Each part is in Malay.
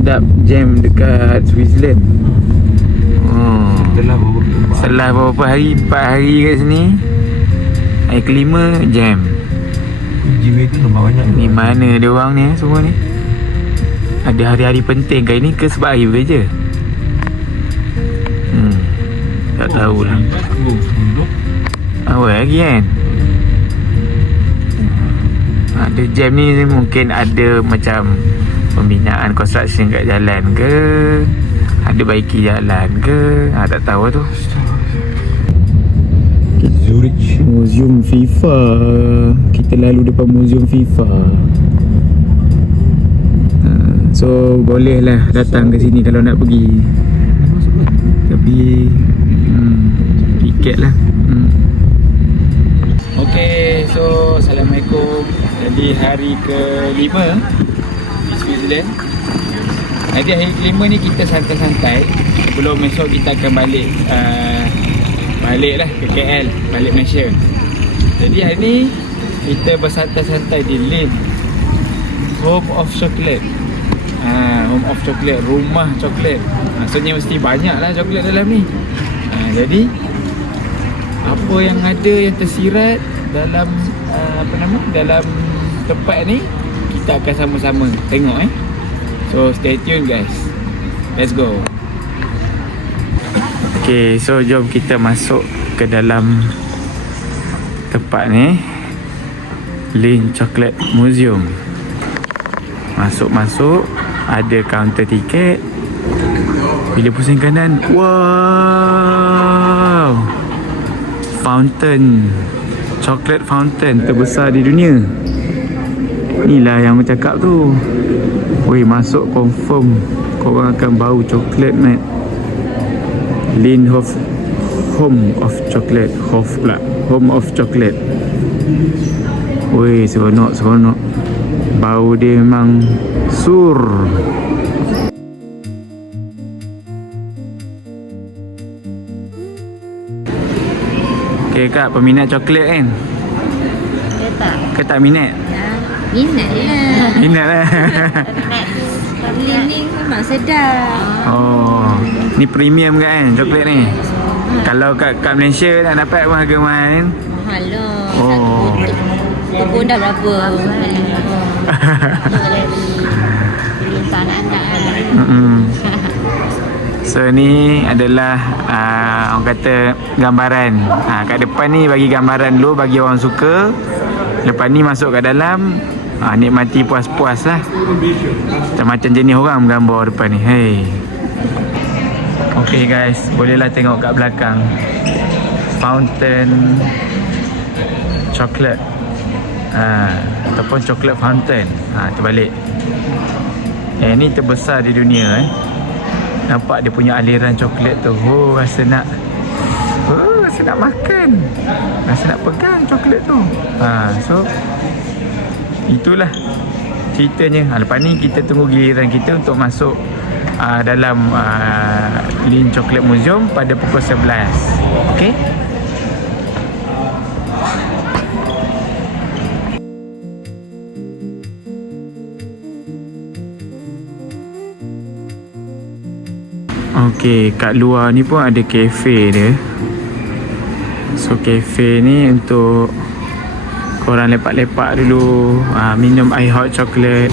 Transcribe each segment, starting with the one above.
hadap jam dekat Switzerland. Setelah beberapa hari, 4 hari kat sini. Hari kelima jam. GW tu nampak banyak. Ni mana dia orang ni semua ni? Ada hari-hari penting kali ni ke sebab hari bekerja? Tak tahulah. Awal lagi kan? Ada jam ni mungkin ada macam pembinaan construction kat jalan ke, ada baiki jalan ke, tak tahu tu. Zurich Museum FIFA. Kita lalu depan Museum FIFA. So bolehlah datang ke sini kalau nak pergi. Tapi tiket lah. Okay, so Assalamualaikum. Jadi hari ke-5 di Switzerland. Jadi hari ke-5 ni kita santai-santai. Sebelum esok kita akan balik lah ke KL, balik Malaysia. Jadi hari ni kita bersantai-santai di Lindt, Home of Chocolate. Home of Chocolate, rumah coklat. Maksudnya mesti banyak lah coklat dalam ni. Jadi apa yang ada yang tersirat dalam dalam tempat ni, kita akan sama-sama tengok So stay tune guys. Let's go. Okay, so jom kita masuk ke dalam tempat ni, Lindt Chocolate Museum. Masuk, ada kaunter tiket. Bila pusing kanan, wow, fountain, chocolate fountain terbesar di dunia. Inilah yang aku cakap tu. Weh, masuk confirm korang akan bau coklat, mat. Lindt Home of Chocolate. Home of Chocolate. Weh, seronok. Bau dia memang sur. Okay kak, peminat coklat kan? Ke tak minat? Minat lah. Lindt ni memang sedap. Oh, ni premium kan coklat ni? Kalau kat Malaysia nak dapat pun harga mahal kan? Mahal lah. Oh. Satu pun dah berapa? So ni adalah orang kata gambaran. Kat depan ni bagi gambaran dulu bagi orang suka. Lepas ni masuk kat dalam, nikmati puas-puas lah. Macam-macam jenis orang gambar depan ni. Hey. Okay guys, bolehlah tengok kat belakang fountain coklat, ataupun coklat fountain. Terbalik. Ni terbesar di dunia. Nampak dia punya aliran coklat tu. Rasa nak makan, rasa nak pegang coklat tu. So itulah ceritanya. Lepas ni kita tunggu giliran kita untuk masuk dalam Lindt Chocolate Museum pada pukul 11. Okay. Okay, kat luar ni pun ada kafe dia. So kafe ni untuk korang lepak-lepak dulu, minum air hot chocolate,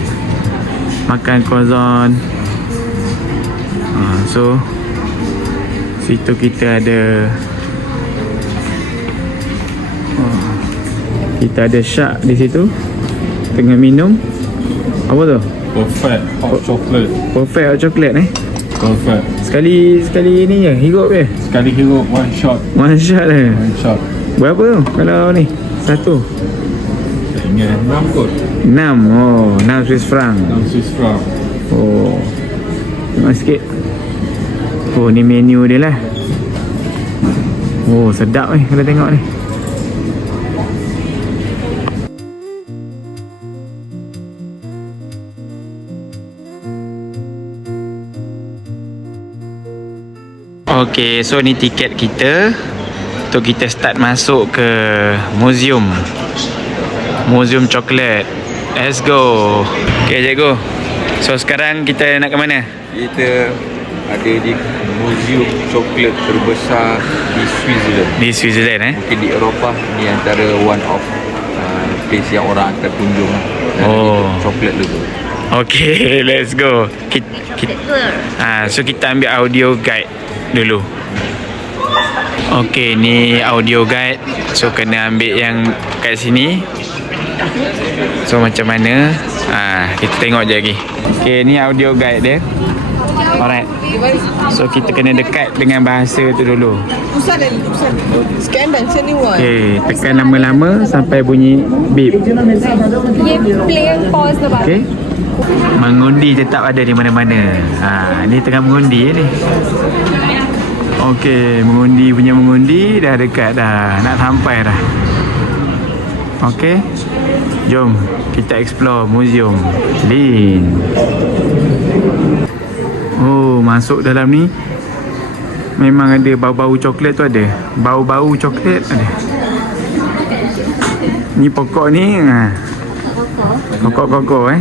makan croissant. So situ kita ada shark di situ tengah minum apa tu? Perfect hot chocolate. Perfect hot chocolate Perfect. Sekali ni je hirup je. Sekali hirup one shot. One shot je. One shot. Berapa tu kalau ni? Satu? Tak ingat 6 kot. 6. Oh, 6 Swiss franc. 6 Swiss franc. Oh, tengok sikit. Oh, ni menu dia lah. Oh, sedap kalau tengok ni. Okay, so ni tiket kita untuk kita start masuk ke museum coklat. Let's go. Okay, cikgu. So sekarang kita nak ke mana? Kita ada di muzium coklat terbesar di Switzerland. Di Switzerland Mungkin di Eropah ni antara one of place yang orang akan kunjung. Oh. Coklat dulu. Okay, let's go. So kita ambil audio guide dulu. Okay, ni audio guide. So kena ambil yang kat sini. So macam mana? Kita tengok je lagi. Okay, ni audio guide dia. Alright. So kita kena dekat dengan bahasa tu dulu. Scan dan send you one. Okay, tekan lama-lama sampai bunyi beep. Okay. Mengundi tetap ada di mana-mana. Ni tengah mengundi ni. Okey, mengundi dah dekat dah. Nak sampai dah. Okey. Jom kita explore muzium Lin. Oh, masuk dalam ni memang ada bau-bau coklat tu ada. Bau-bau coklat ada. Ni pokok ni pokok-pokok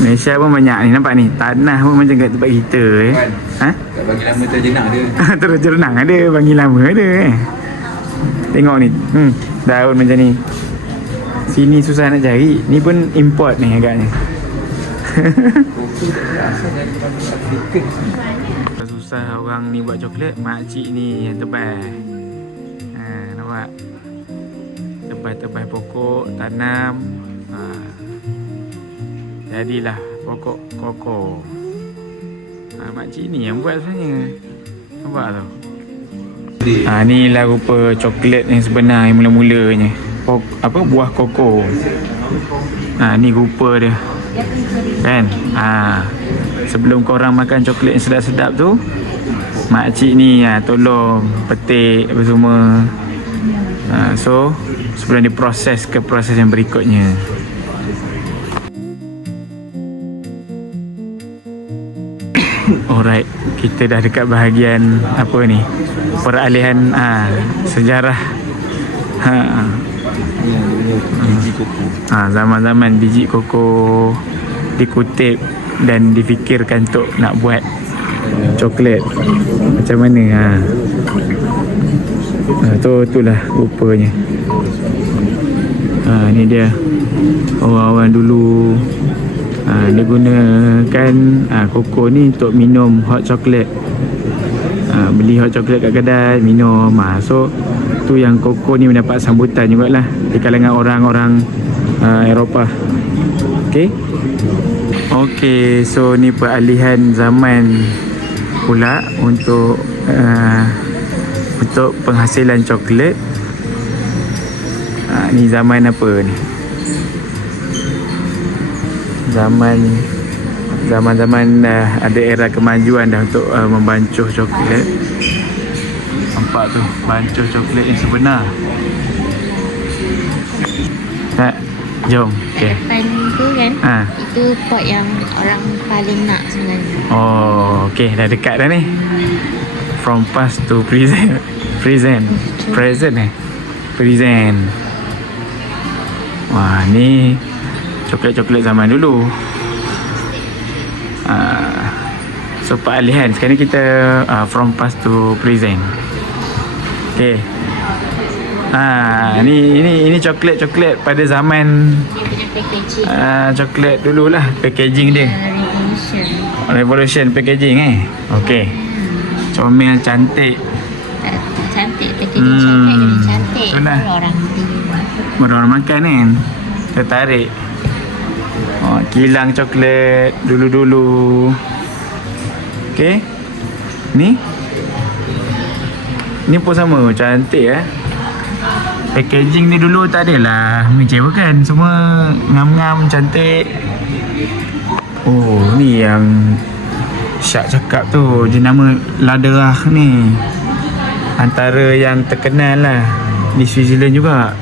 Malaysia pun banyak ni, nampak ni. Tanah pun macam kat tempat kita Tak bagi lama terjenak dia. Terus renang ada, bagi lama ada Tengok ni. Daun macam ni. Sini susah nak cari. Ni pun import ni agaknya. Susah orang ni buat coklat. Makcik ni yang tebal. Nampak? Tebal-tebal pokok, tanam. Jadilah pokok koko. Makcik ni yang buat sebenarnya. Nampak tu? Ni lah rupa coklat yang sebenar yang mula-mulanya. Buah koko. Ni rupa dia. Kan? Sebelum korang makan coklat yang sedap-sedap tu, makcik ni tolong petik apa semua. So sebelum diproses ke proses yang berikutnya. Alright, kita dah dekat bahagian apa ni? Peralihan sejarah. Biji koko. Zaman-zaman biji koko dikutip dan difikirkan untuk nak buat coklat. Macam mana? Itulah rupanya. Ni dia. Orang-orang dulu dia gunakan koko ni untuk minum hot chocolate. Beli hot chocolate kat kedai, minum. So tu yang koko ni mendapat sambutan jugalah di kalangan orang-orang Eropah. Okay, so ni peralihan zaman pula untuk penghasilan coklat. Ni zaman apa ni? Zaman ada era kemajuan dah untuk membancuh coklat. Nampak tu, bancuh coklat yang sebenar. Jom. Okay. Depan tu kan, itu pot yang orang paling nak sebenarnya. Oh, okay, dah dekat dah ni. From past to present. Present. Wah, ni coklat-coklat zaman dulu. So peralihan. Sekarang kita from past to present. Okay. Ini coklat-coklat pada zaman coklat dululah. Packaging dia. Revolution packaging Okay. Comel cantik. Cantik packaging coklat jadi cantik. Itulah. Orang makan kan. Tertarik. Kilang coklat dulu-dulu. Okay. Ni pun sama, cantik Packaging ni dulu tak adalah mengecewakan. Semua ngam-ngam, cantik. Oh, ni yang Syak cakap tu, jenama Laderah ni. Antara yang terkenal lah di Switzerland juga.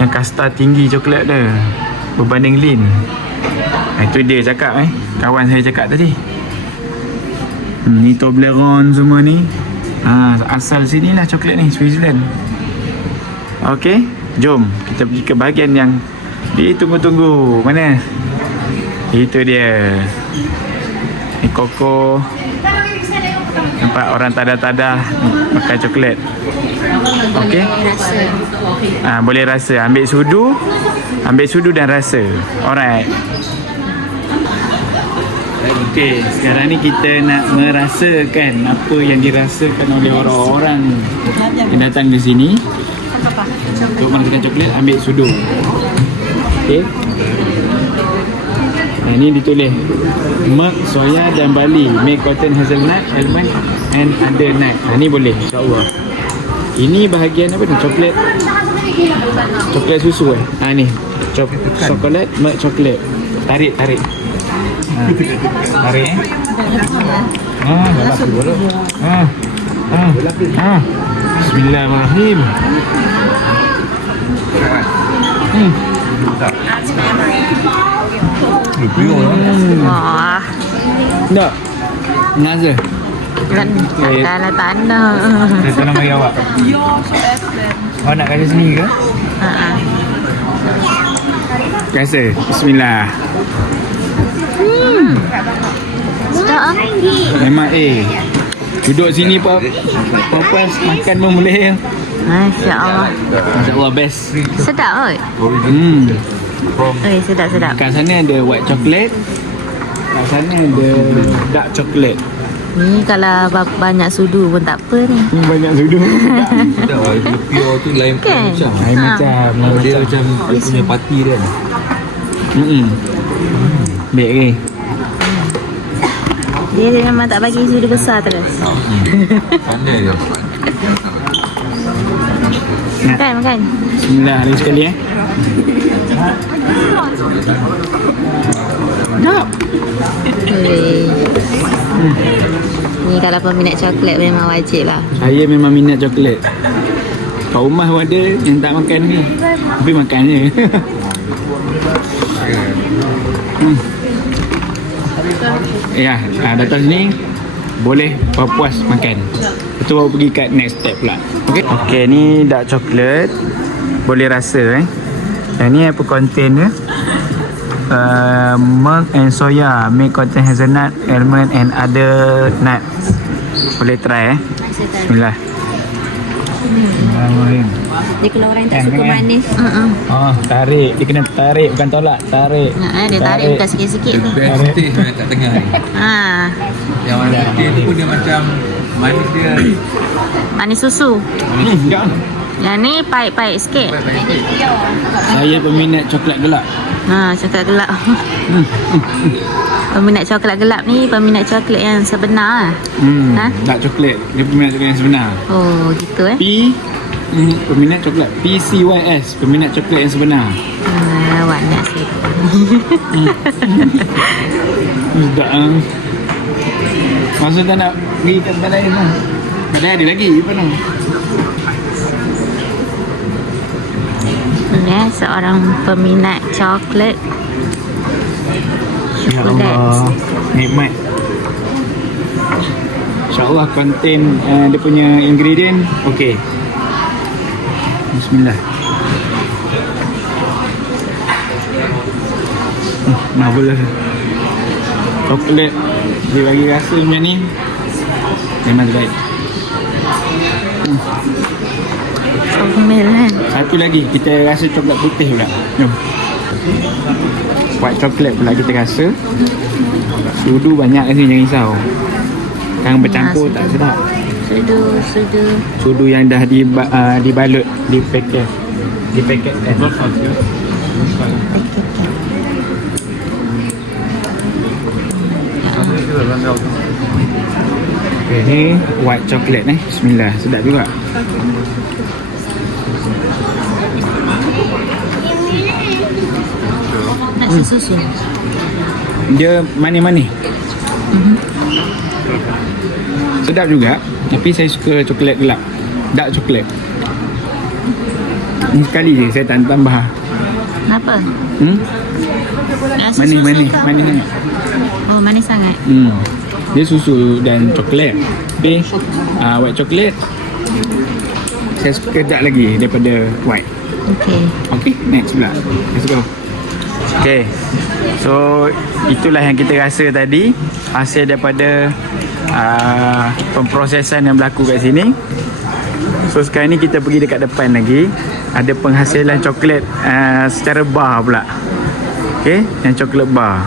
Yang kasta tinggi coklat dia berbanding Lin. Itu dia cakap kawan saya cakap tadi. Ni Toblerone semua ni asal sini lah coklat ni, Switzerland. Okay, jom kita pergi ke bahagian yang ditunggu-tunggu. Mana? Itu dia. Ni Koko. Nampak orang tadah-tadah makan coklat. Okey. Rasa. Boleh rasa. Ambil sudu dan rasa. Alright. Okey, sekarang ni kita nak merasakan apa yang dirasakan oleh orang-orang yang datang di sini. Untuk merasakan coklat, ambil sudu. Okey. Ini ditulis milk, soya dan barley, milk, cotton, hazelnut, almond and other nut. Ini boleh, insyaAllah. Ini bahagian apa ni? Coklat susu ni. Coklat, milk coklat. Tarik. Tarik Galap dulu. Bismillahirrahmanirrahim. Wah. Tak. Ngaza. Kan tanda-tanda. Saya tolong bagi awak. Awak nak kasi sendiri ke? Rasa. Bismillah. Sedap ah. Memang duduk sini puas makan pun boleh. Masya Allah. Masya Allah best. Sedap oi. Sedap. Kat sana ada white chocolate. Kat sana ada dark chocolate. Ni kalau banyak sudu pun tak apa ni. Banyak sudu. Tak, dia pure tu lain Kan? macam. Lain macam. Dia macam dia punya parti dia. Baik ke? Dia memang tak bagi sudu besar terus. Pandai dia. Makan. Bismillah lagi sekali Sedap. Ni kalau peminat coklat memang wajib lah. Saya memang minat coklat. Kat rumah pun ada yang tak makan ni. Tapi makan je. Ya, datang sini boleh puas makan. Lepas tu baru pergi kat next step pula. Okey, ni dark coklat. Boleh rasa Yang ni apa contain dia? Milk and soya, milk contain hazelnut, almond and other nuts. Boleh try Bismillah. Bismillahirrahmanirrahim. Dia kalau orang yang tak suka manis. Tarik. Dia kena tarik, bukan tolak. Tarik. Dia tarik bukan sikit-sikit ni. Best taste yang kat tengah ni. Yang mana dia tu pun dia macam manis dia. Manis susu. Enggak. Yang ni pahit-pahit sikit. Saya peminat coklat gelap. Coklat gelap. Peminat coklat gelap ni peminat coklat yang sebenar. Dark coklat. Dia peminat coklat yang sebenar. Oh, gitu Peminat coklat PCYS, peminat coklat yang sebenar. Banyak sikit. Sedap. Masa tak nak pergi kat tempat lain lah. Padahal ada lagi mana? Ya, seorang peminat coklat. Ya Allah, nikmat. InsyaAllah contain dia punya ingredient okey. Bismillah. Marvelous. Coklat dia bagi rasa macam ni memang terbaik. Comel kan. Satu lagi kita rasa coklat putih pula. Jom. White coklat pula kita rasa. Sudu banyak kan, jangan risau. Yang bercampur tak sedap. Sudu yang dah dibalut, di paket. Okay, ni white chocolate Bismillah, sedap juga. Nak susu. Dia manis-manis. Sedap juga. Tapi saya suka coklat gelap, dark coklat. Ni sekali je saya tak tambah. Kenapa? Manis sangat. Oh, manis sangat. Dia susu dan coklat. Tapi white coklat saya suka dark lagi daripada white. Okay, Okay, next pula. Let's go. Okay. So itulah yang kita rasa tadi, hasil daripada pemprosesan yang berlaku kat sini. So sekarang ni kita pergi dekat depan lagi, ada penghasilan coklat secara bar pula. Okay, yang coklat bar.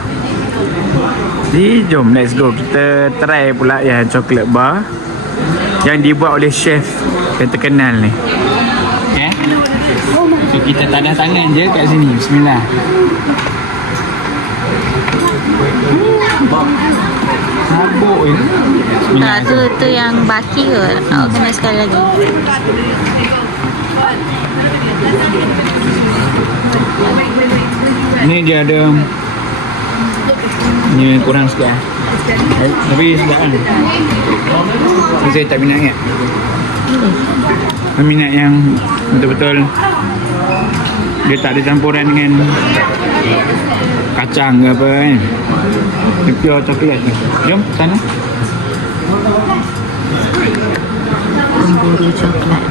Jadi jom let's go, kita try pula yang coklat bar yang dibuat oleh chef yang terkenal ni. Okay, so kita tadah tangan je kat sini. Bismillah. Sabuk je. Tak, tu yang baki ke? Awak kena sekali lagi. Ni dia ada ni kurang sikit lah. Tapi sedap kan. Saya tak minat sangat. Saya minat yang betul-betul dia tak ada campuran dengan kacang ke apa kan. Dia pure coklat je. Jom sana. Pemburu coklat.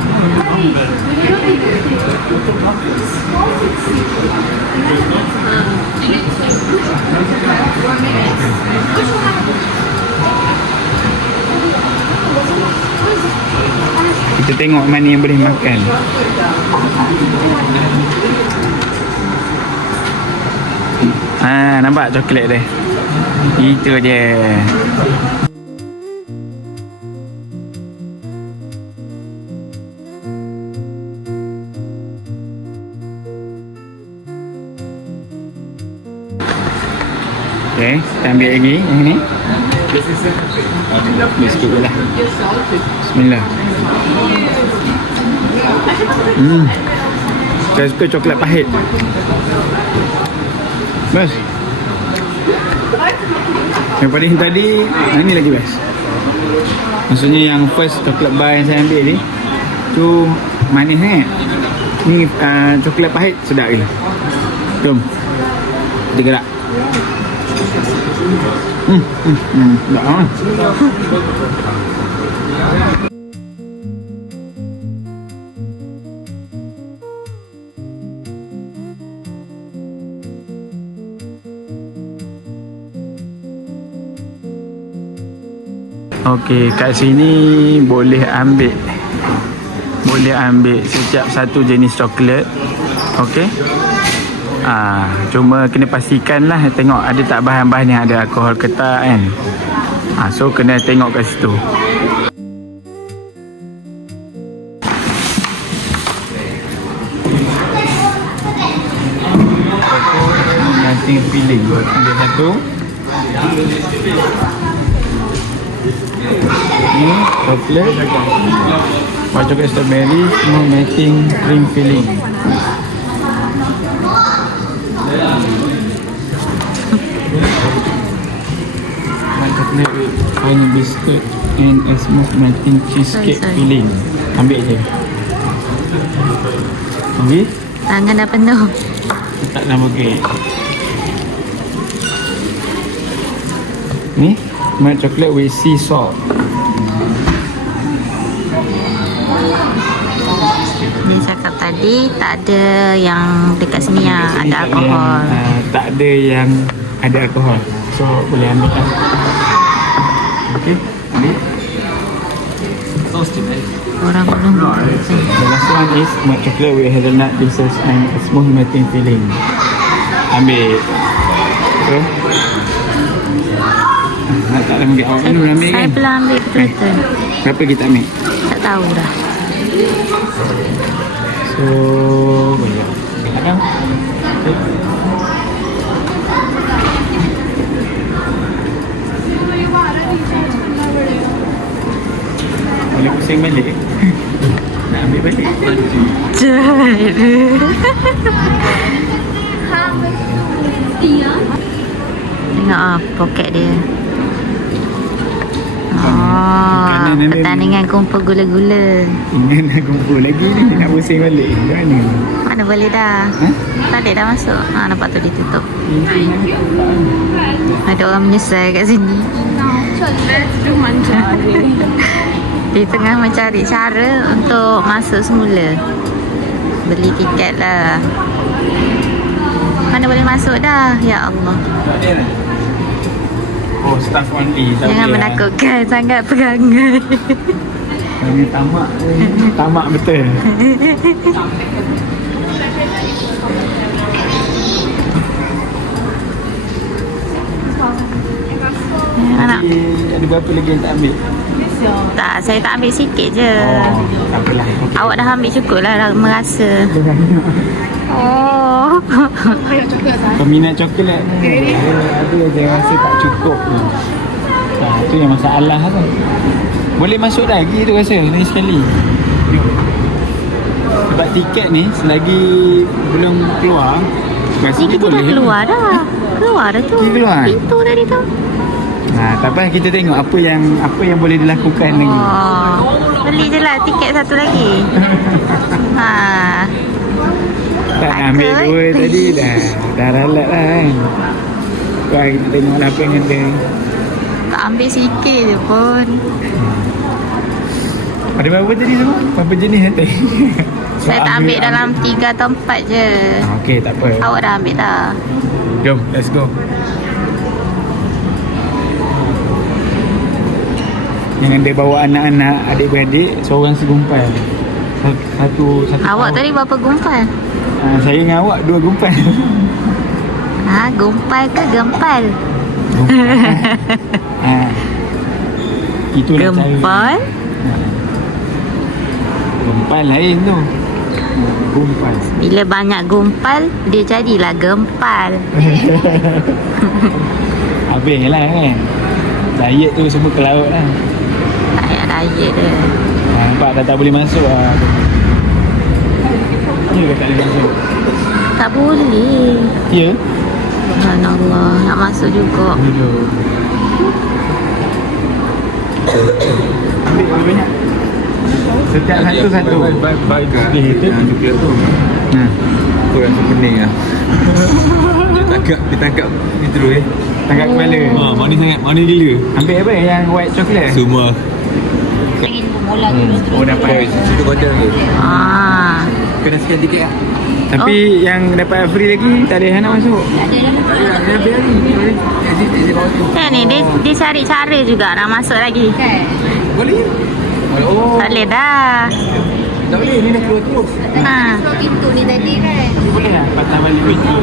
Kita tengok mana yang boleh makan. Nampak coklat dia. Itu je. Okay, kita ambil lagi yang ni. Ambil sikit je lah. Bismillah. Saya suka coklat pahit. Bas. Daripada yang tadi, ni lagi best. Maksudnya yang first coklat bar yang saya ambil ni, tu manis sangat. Ni coklat pahit sedap gila. Jom, kita gerak. Sedap kan? Okey, kat sini boleh ambil setiap satu jenis coklat. Okey. Cuma kena pastikanlah tengok ada tak bahan-bahan yang ada alkohol ke tak kan. So kena tengok kat situ. Nanti filling ambil satu. Ni coklat white chocolate strawberry semua matching cream filling. White chocolate with fine biscuit and a smooth melting cheesecake filling. Ambil je. Okey? Tangan dah penuh. Tak nama kek. Ni milk chocolate with sea salt. Dia cakap tadi tak ada yang dekat sini yang ada alkohol. Tak ada yang ada alkohol. So boleh ambil kan. Okey, ambil. Orang belum. The last one is milk chocolate with hazelnut pieces and a smooth melting filling. Ambil. So tak lama ambil. Awak kan belum ambil kan? Saya belum ambil betul-betul. Berapa kita ambil? Tak tahu dah. So banyak. Kadang boleh pusing balik. Nak ambil balik. Tengok poket dia. Pertandingan kumpul gula-gula. Ini nak kumpul lagi ni. Nak pusing balik. Mana? Mana boleh dah. Tak ada dah masuk. Nampak tu ditutup. Ada orang menyesal kat sini. Dia tengah mencari cara untuk masuk semula. Beli tiket lah. Mana boleh masuk dah. Ya Allah. Oh, staff only. Tak Jangan boleh, menakutkan sangat perangai. Ini tamak. Tamak betul. Anak. Ada berapa lagi yang tak ambil? Tak, saya tak ambil sikit je. Oh, tak apalah. Okay. Awak dah ambil cukup lah merasa. Oh. Peminat coklat ada je rasa tak cukup. Tu yang masalah tu. Boleh masuk lagi tu rasa lain sekali. Sebab tiket ni selagi belum keluar Ni kita dah keluar dah. Keluar dah tu. Kita keluar? Pintu tadi tu. Tak apa, kita tengok apa yang boleh dilakukan lagi. Oh. Beli je lah tiket satu lagi. Tak nak ambil Takut. dua tadi dah ralat lah kan. Wah, kita tengok lah apa yang ada. Tak ambil sikit je pun. Ada berapa tadi semua? Berapa jenis nanti? Saya tak ambil dalam 3 atau 4 je. Okey, tak apa. Awak dah ambil dah. Jom, let's go. Yang ada bawa anak-anak, adik-beradik, seorang segumpal. Satu Awak tadi berapa gumpal? saya dengan awak 2 gumpal. Gumpal ke gempal? Itulah Gempal? Gumpal lain tu. Gumpal. Bila banyak gumpal, dia jadilah gempal. Habis lah kan. Diet tu semua ke laut lah. Tak payah diet dia. Nampak dah tak boleh masuk lah. Ya ke tak boleh masuk? Tak boleh. Ya? Subhanallah, nak masuk juga. Duduk. Ambil banyak. Setiap satu-satu. Baik ke? Yang coklat tu. Tu rasa pening lah. Dia tangkap ni terus Tangkap kepala. manis sangat, manis gila. Ambil apa yang white chocolate? Semua. Oh, dapat. Situ kota lagi. Kena sekian tiket lah. Tapi yang dapat free lagi tak ada yang nak masuk. Kan ni, dia cari cara juga nak masuk lagi. Boleh. Oh, Tak boleh dah. tak boleh. Ni dah keluar terus. Pintu ni tadi kan. Boleh tak? Patah balik pintu.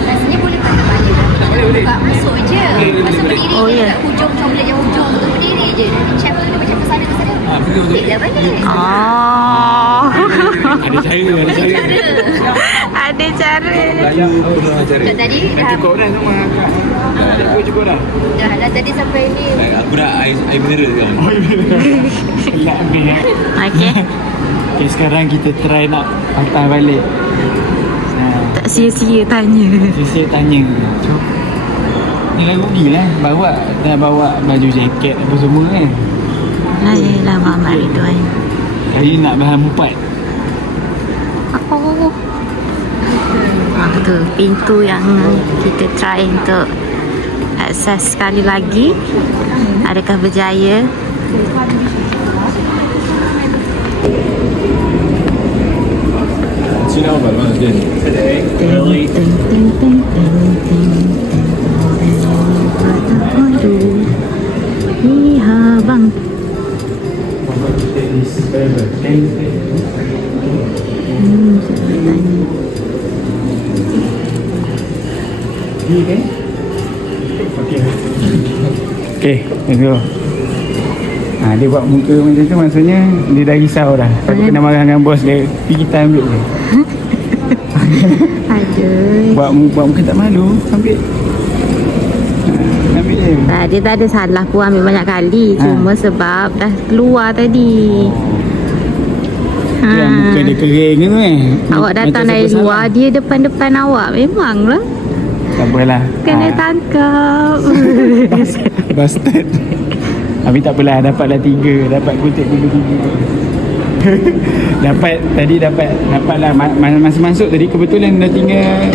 Rasanya boleh patah balik. Boleh. Buka masuk je. Masa berdiri Oh, je ya. kat hujung coklat yang hujung tu berdiri je. Dan chef tu dia macam ke sana. Betul. Bila balik. Oh. Ada cara. Ada cara. Kat tadi Dah cukup dah semua. Dah cukup dah. dah lah tadi sampai ni. Aku dah air mineral sekarang. Nak ambil. Okey. Okay, sekarang kita try nak patah balik. Tak sia-sia tanya. Saya tanya. Ni dah rugilah. Dah bawa baju jaket apa semua kan. La ilaha Muhammad Ridwan. Hari nak bahan 4. Oh. Tu pintu yang kita try untuk akses sekali lagi. Adakah berjaya? Sini awal mana dia? Iya bang. Okay, let's go. Dia buat muka macam tu maksudnya dia dah risau dah. Kalau kena marah dengan bos dia, pergi kita ambil je. Aduh. Buat muka tak malu, ambil. Ambil je. Dia tak ada salah pun ambil banyak kali. Cuma sebab dah keluar tadi. Yang muka dia kering tu Awak datang Macam dari siapa luar, salah. dia depan-depan awak. Memanglah. Tak apalah. Kena tangkap. Bastard. Tapi tak apalah, dapatlah 3. Dapat kutip 3. Dapatlah masa masuk tadi kebetulan dah tinggal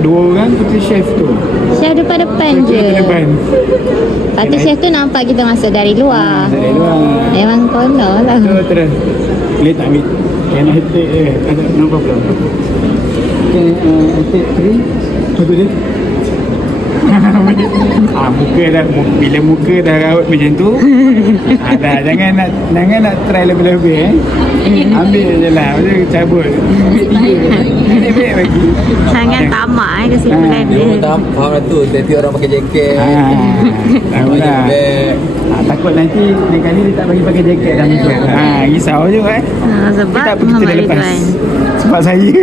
2 orang putih chef tu. Chef depan-depan je. Depan. Lepas tu chef tu nampak kita masuk dari luar. Dari luar. Memang kono lah. Terus. Boleh tak ambil? Can I take no problem. makan antik kering. Apa tu dia? Muka dah, bila muka dah raut macam tu, dah jangan nak try lebih-lebih ambil je lah, macam cabut ambil bagi. Jangan tamak kesimpulan dia. Dia tak faham lah tu. Nanti orang pakai jaket. Tahu lah. Takut nanti lain kali dia tak bagi pakai jaket dah muka. Risau je kan. Sebab Kita apa kita dah Muhammad lepas. Ridwan. Sebab saya.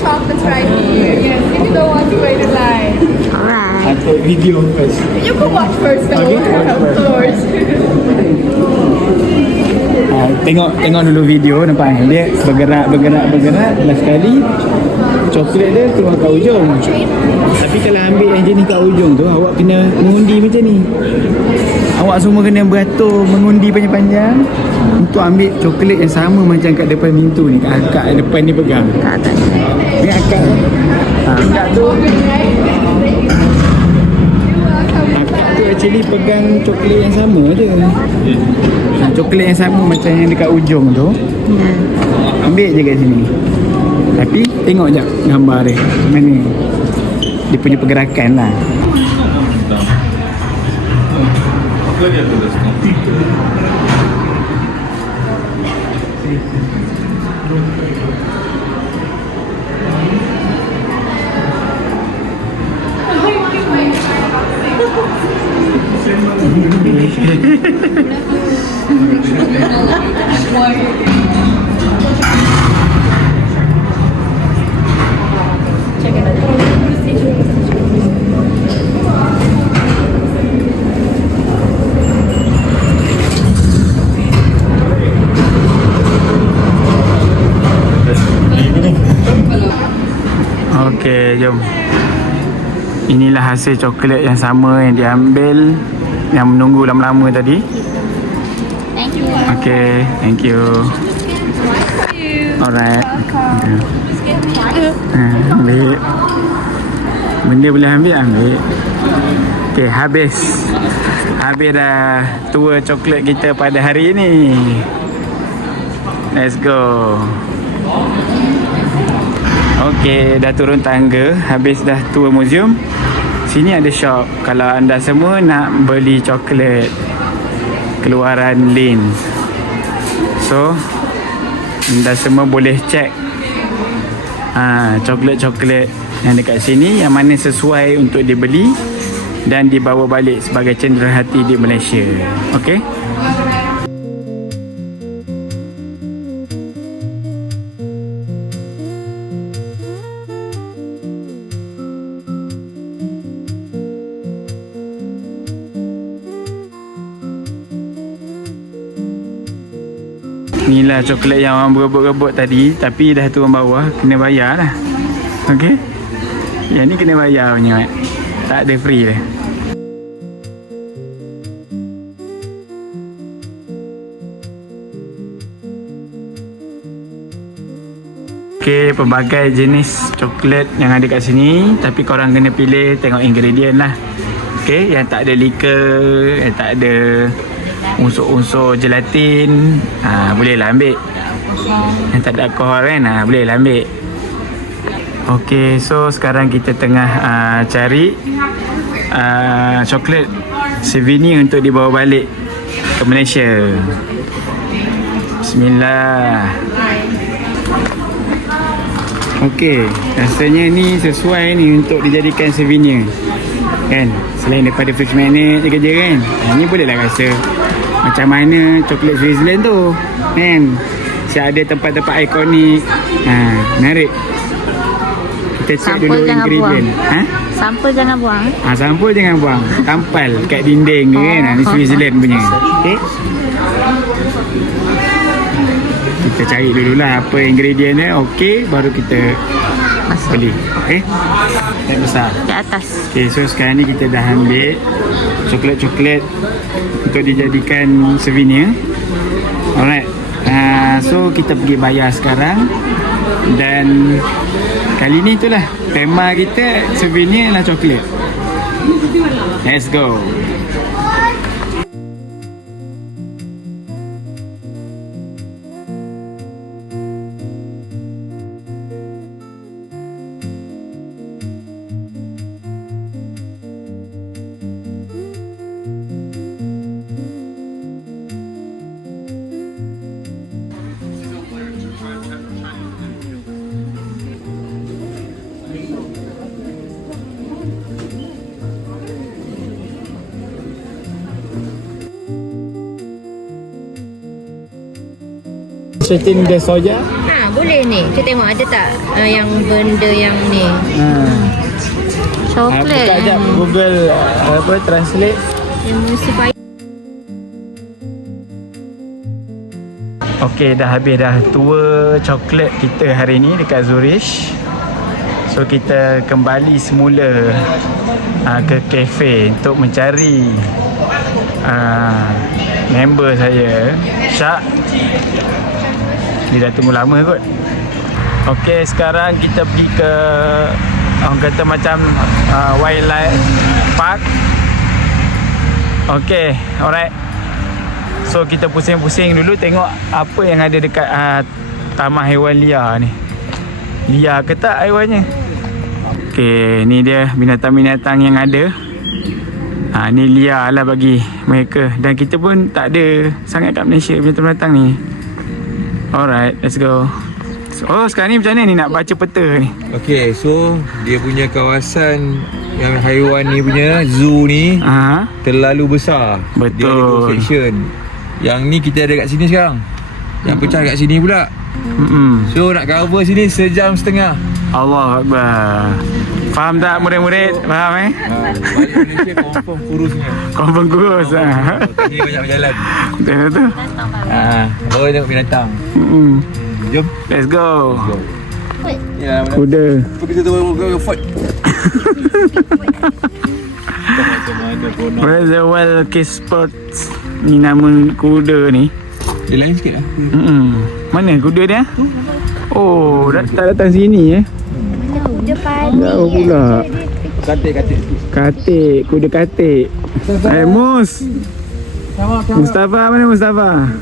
Chocolates right here. If you don't want to wait in line. Alright. Atau video first. You can watch first though. Okay, watch Of first. course. Tengok dulu video, nampak kan? Dia bergerak last sekali coklat dia keluar kat ujung. Tapi kalau ambil yang jenis kat ujung tu, awak kena mengundi macam ni. Awak semua kena beratur mengundi panjang-panjang untuk ambil coklat yang sama macam kat depan pintu ni, kat akak depan ni pegang. Tak. Ni akak. Akak tu actually pegang coklat yang sama je. Coklat yang sama macam yang dekat ujung tu, Ya. ambil je kat sini. Tapi tengok je gambar dia macam mana dia punya pergerakan lah. Apa lagi ada diskon? Okey, jom. Inilah hasil coklat yang sama yang diambil, yang menunggu lama-lama tadi. Thank you. Okey, thank you. Alright. Ambil. Benda boleh ambil. Okey, habis. Habis dah tour coklat kita pada hari ini. Let's go. Okey, dah turun tangga, habis dah tour museum. Sini ada shop kalau anda semua nak beli coklat keluaran Lin. So, anda semua boleh check coklat-coklat yang dekat sini yang mana sesuai untuk dibeli dan dibawa balik sebagai cenderahati di Malaysia. Okey? Inilah coklat yang orang berebut-rebut tadi, tapi dah turun bawah, kena bayar lah. Okey? Yang ni kena bayar punya, tak ada free dah. Okey, pelbagai jenis coklat yang ada kat sini, tapi korang kena pilih tengok ingredient lah. Okey, yang tak ada liquor, yang tak ada unsur-unsur gelatin, bolehlah ambil. Yang tak ada alkohol kan, bolehlah ambil. Okey, so sekarang kita tengah cari coklat souvenir untuk dibawa balik ke Malaysia. Bismillah. Okey, rasanya ni sesuai ni untuk dijadikan souvenir. Kan? Selain daripada fridge magnet je kerja kan. Ni bolehlah rasa macam mana coklat Switzerland tu. Kan? Siap ada tempat-tempat ikonik. Menarik. Kita check Sampel dulu jangan ingredient. buang. Sampel jangan buang. Sampel jangan buang. Tampal kat dinding dia kan. Ni Switzerland punya. Okey. Kita cari dululah apa ingredient dia. Okey, baru kita beli. Okey. Yang besar. Di atas. Okey, so sekarang ni kita dah ambil coklat-coklat untuk dijadikan souvenir. Alright. So kita pergi bayar sekarang. Dan kali ni itulah tema kita, souvenir lah coklat. Let's go. chicken de soya. Ha, boleh ni. Kita tengok ada tak yang benda yang ni. Coklat. Buka jap Google apa translate. Emulsifier. Okey, dah habis dah tour coklat kita hari ni dekat Zurich. So kita kembali semula ke kafe untuk mencari member saya, Syak. Dia dah tunggu lama kot. Okey, sekarang kita pergi ke orang kata macam wildlife park. Okey, alright. So kita pusing-pusing dulu tengok apa yang ada dekat taman haiwan liar ni. Liar ke tak haiwannya? Okey, ni dia binatang-binatang yang ada. Ni liar lah bagi mereka. Dan kita pun tak ada sangat kat Malaysia binatang-binatang ni. Alright, let's go. Oh, sekarang ni macam mana ni nak baca peta ni? Okay, so dia punya kawasan yang haiwan ni punya zoo ni terlalu besar. Betul. Dia ada dua section. Yang ni kita ada kat sini sekarang. Yang pecah kat sini pula. So nak cover sini sejam setengah. Allah Akbar. Faham tak murid-murid? Faham Balik Malaysia confirm kurusnya. Confirm kurus. Ini banyak berjalan. Betul-betul. Baru tengok binatang. Jom. Let's go. Ya, Kuda. kita tu go fight. Reservoir Kids Sports. Ni nama kuda ni. Dia lain sikit lah. Mana kuda dia? Oh, tak datang sini Kuda padi. Jauh pula. Katik. Katik, kuda katik. Mus. Mustafa, mana Mustafa?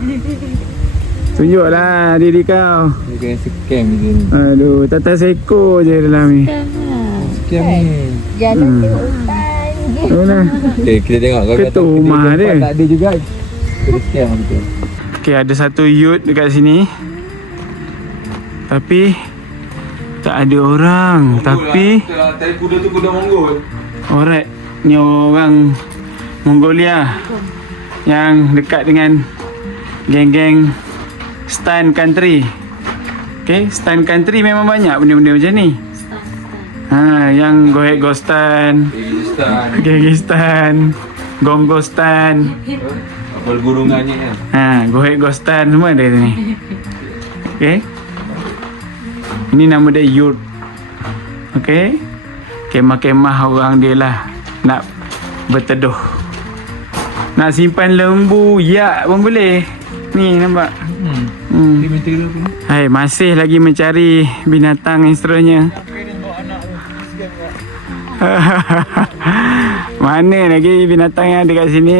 Tunjuklah diri kau. Dia kena scam di sini. Aduh, tak seekor je dalam ni. Scam ni. Jalan tengok hutan. Itulah. Okay, kita tengok. Kalau Ketua rumah dia. Tak ada juga. Kena scam kita. Okay, ada satu youth dekat sini. Tapi tak ada orang. Tapi tadi kuda tu kuda Mongol. alright, ni orang Mongolia yang dekat dengan geng-geng Stan Country. Okay, Stan Country memang banyak benda-benda macam ni. Yang Gohek-Gostan, Kyrgyzstan, Gongostan, Apa gurungannya kan? Gohek-Gostan semua ada ni. Okay, ini nama dia Yurt. Okay, kemah-kemah orang dia lah nak berteduh, nak simpan lembu yak pun boleh. Ni nampak. Hai, masih lagi mencari binatang yang seterusnya. Mana lagi binatang yang ada kat sini?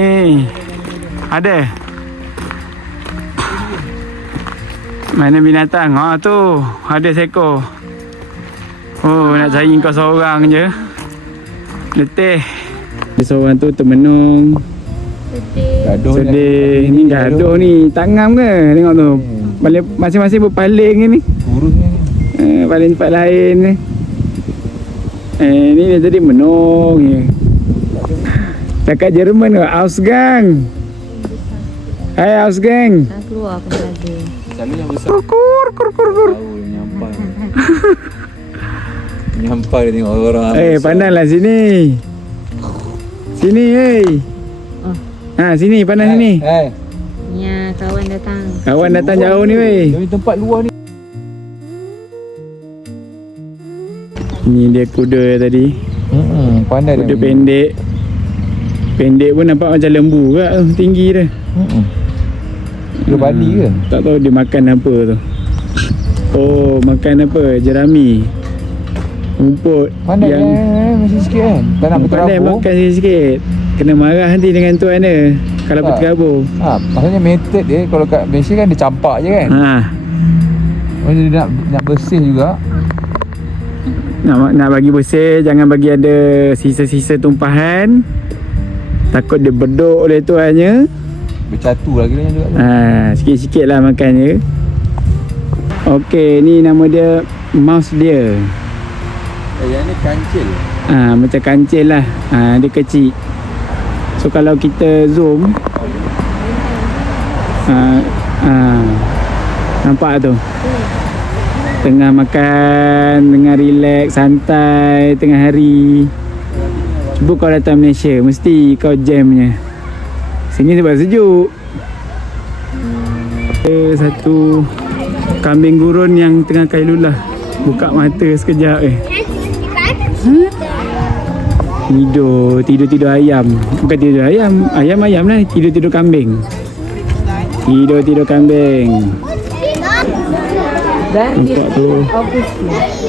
Ada? Mana binatang? Tu ada seekor. Oh, nak cari kau seorang je. Letih. Dia seorang tu termenung. Sedih. Ni gaduh ni. Tak ngam ke? Tengok tu. Masing-masing berpaling ni. Kurusnya ni. Paling tempat lain ni. Ni dia tadi menung je. Cakap Jerman ke? Ausgang. Hai Ausgang. Keluar pun lagi. Selalu yang besar. Kur. Tahu menyampah. Menyampah dia tengok orang. Pandanglah sini. Sini, sini, pandang sini. Ya, kawan datang. Kawan datang jauh ni, weh. Dari tempat luar ni. Ni dia kuda tadi. Pandai Kuda pendek. Pendek pun nampak macam lembu ke. Tinggi dia. Kuda Bali ke? Tak tahu dia makan apa tu. Oh, makan apa? Jerami. Rumput. Pandai yang masih sikit kan? Tak nak pandai berterabur. makan sikit. Kena marah nanti dengan tuan dia kalau berterabur. Maksudnya method dia kalau kat Malaysia kan dia campak je kan. Maksudnya dia nak bersih juga. Nak bagi bersih, jangan bagi ada sisa-sisa tumpahan. Takut dia beduk oleh tuannya. Bercatu lah kiranya juga. Sikit-sikit lah makannya. Okey, ni nama dia mouse deer. Yang ni kancil. Macam kancil lah. Dia kecil. So kalau kita zoom, Nampak tu? Tengah makan, tengah relax, santai, tengah hari. Cuba kau datang Malaysia, mesti kau jamnya. Sini sebab sejuk. Ada satu kambing gurun yang tengah kailulah. Buka mata sekejap Tidur ayam. Bukan tidur ayam, ayam lah. Tidur kambing. Tidur kambing. Nampak tu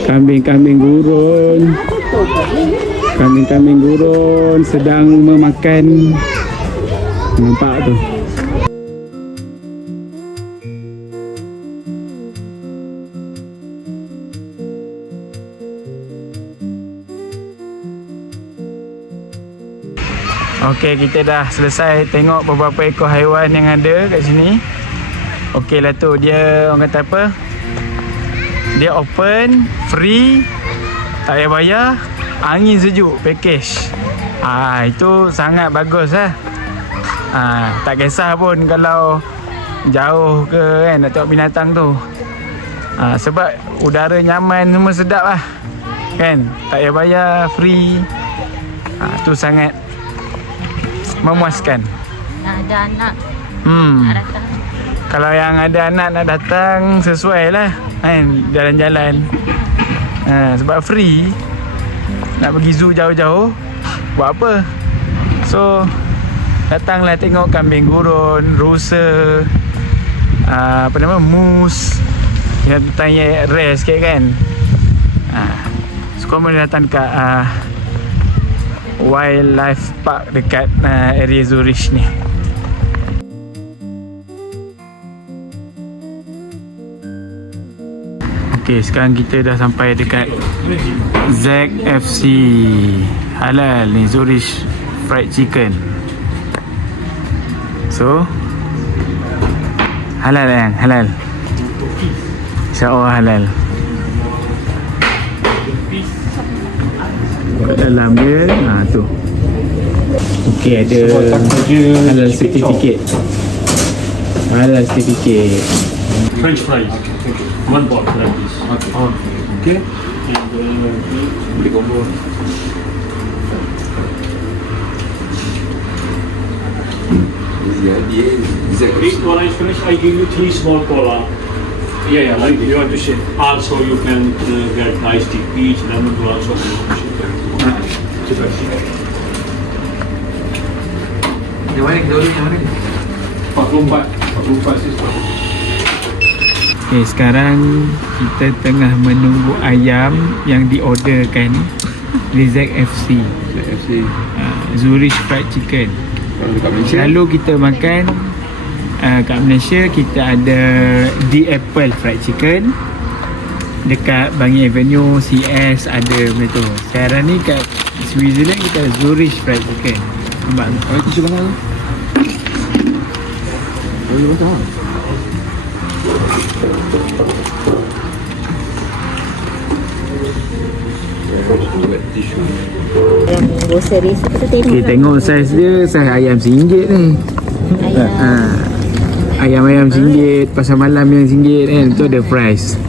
kambing-kambing gurun. Kambing-kambing gurun sedang memakan. Nampak tu. Okey, kita dah selesai tengok beberapa ekor haiwan yang ada kat sini. Okey lah tu, dia orang kata apa? Dia open, free, tak payah bayar, angin sejuk, package. Itu sangat bagus lah. Tak kisah pun kalau jauh ke kan nak tengok binatang tu. Sebab udara nyaman, semua sedap lah. Kan? Tak payah bayar, free. Tu sangat memuaskan. Ada anak nak datang. Kalau yang ada anak nak datang, sesuai lah kan, jalan-jalan. Sebab free. Nak pergi zoo jauh-jauh, buat apa? So datanglah tengok kambing gurun, rusa, moose. Yang tanya rare sikit kan. So kau boleh datang dekat Wildlife Park dekat area Zurich ni. Okey, sekarang kita dah sampai dekat ZFC halal ni, Zurich Fried Chicken. So halal kan? Halal. InsyaAllah halal. Kat dalam dia, tu. Okey, ada halal certificate. Halal certificate. French fries. One pot like this. Okay. And Boleh combo. when I finish, I give you 3 small cola. Yeah, like you want to share. Also, you can get iced tea, peach, lemon to also. Yang mana kita order yang mana? 44 sih. Okay, sekarang kita tengah menunggu ayam yang diorderkan di ZFC. Zurich Fried Chicken. Selalu kita makan kat Malaysia, kita ada The Apple Fried Chicken. Dekat Bangi Avenue, CS ada benda tu. Sekarang ni kat Switzerland kita ada Zurich Fried Chicken. Nampak tak? Kalau tisu bangal. Boleh basah. Yang grocery tu kita tengok. Okay, tengok saiz dia, saiz ayam RM1 ni. Ayam-ayam RM1, pasar malam yang RM1 kan. Tu ada price.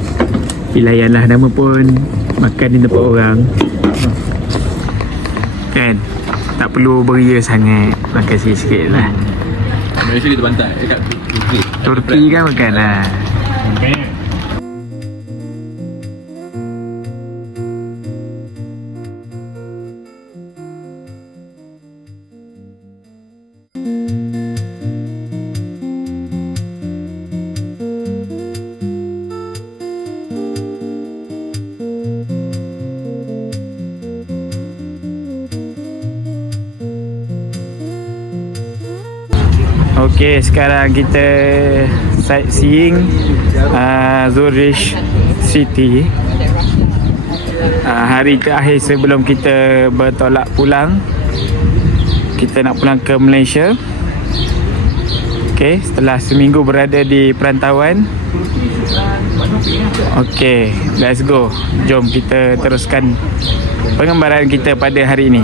Layanlah nama pun makan di tempat orang. Kan? Tak perlu beria sangat. Makan sikit-sikit lah. Malaysia kita bantai dekat Turki kan makan lah. Okey, sekarang kita sightseeing Zurich City. Hari terakhir sebelum kita bertolak pulang. Kita nak pulang ke Malaysia. Okey, setelah seminggu berada di perantauan. Okey, let's go. Jom kita teruskan pengembaraan kita pada hari ini.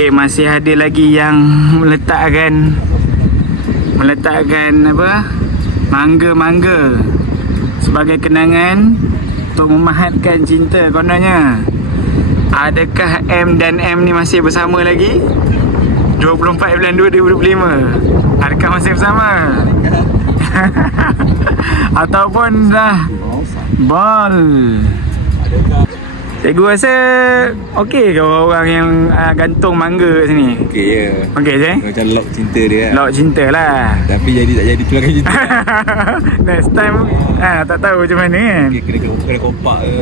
Okey, masih ada lagi yang meletakkan apa? Mangga-mangga sebagai kenangan untuk memahatkan cinta kononnya. Adakah M dan M ni masih bersama lagi? 24 bulan 2 2025. Adakah masih bersama? Ataupun dah ball? Cikgu rasa okey ke orang yang gantung mangga kat sini? Okey je. Okey je? Macam lock cinta dia lah. Lock cinta lah. Tapi jadi tak jadi tulangkan cinta. Next time tak tahu macam mana kan. Okay, kena kompak ke.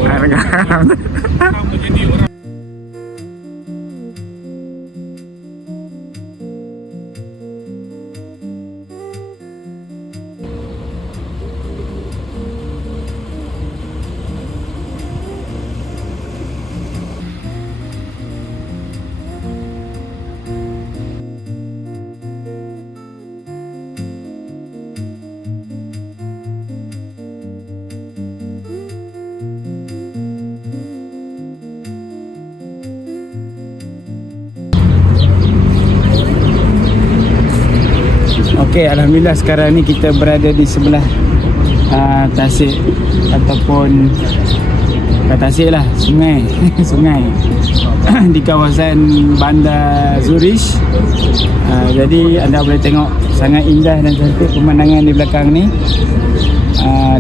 Okey, alhamdulillah sekarang ni kita berada di sebelah tasik ataupun tasik lah, sungai sungai di kawasan Bandar Zurich. Jadi anda boleh tengok sangat indah dan cantik pemandangan di belakang ni,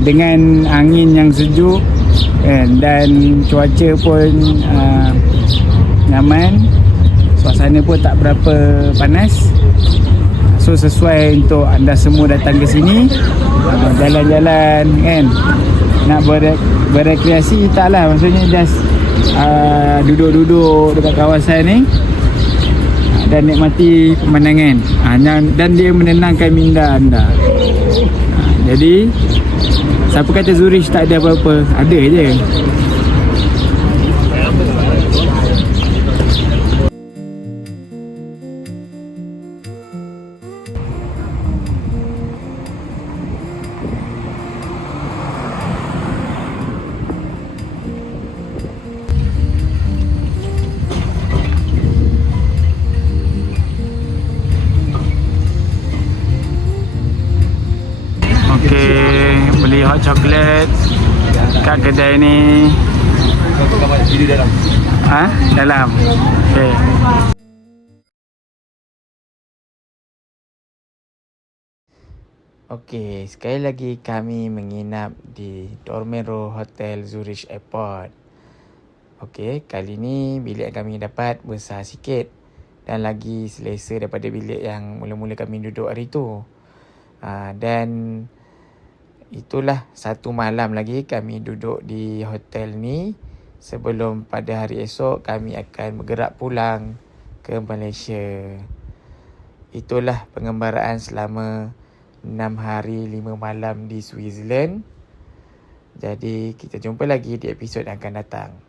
dengan angin yang sejuk dan cuaca pun nyaman, suasana pun tak berapa panas. So sesuai untuk anda semua datang ke sini, jalan-jalan kan, nak berekreasi taklah, maksudnya just duduk-duduk dekat kawasan ni dan nikmati pemandangan, dan dia menenangkan minda anda. Jadi siapa kata Zurich tak ada apa-apa? Ada je. Okey, beli hot chocolate kat kedai ni. Video dalam. Dalam. Okey. Okey, sekali lagi kami menginap di Dormero Hotel Zurich Airport. Okey, kali ni bilik kami dapat besar sikit dan lagi selesa daripada bilik yang mula-mula kami duduk hari tu. Dan itulah satu malam lagi kami duduk di hotel ni sebelum pada hari esok kami akan bergerak pulang ke Malaysia. Itulah pengembaraan selama 6 hari 5 malam di Switzerland. Jadi kita jumpa lagi di episod yang akan datang.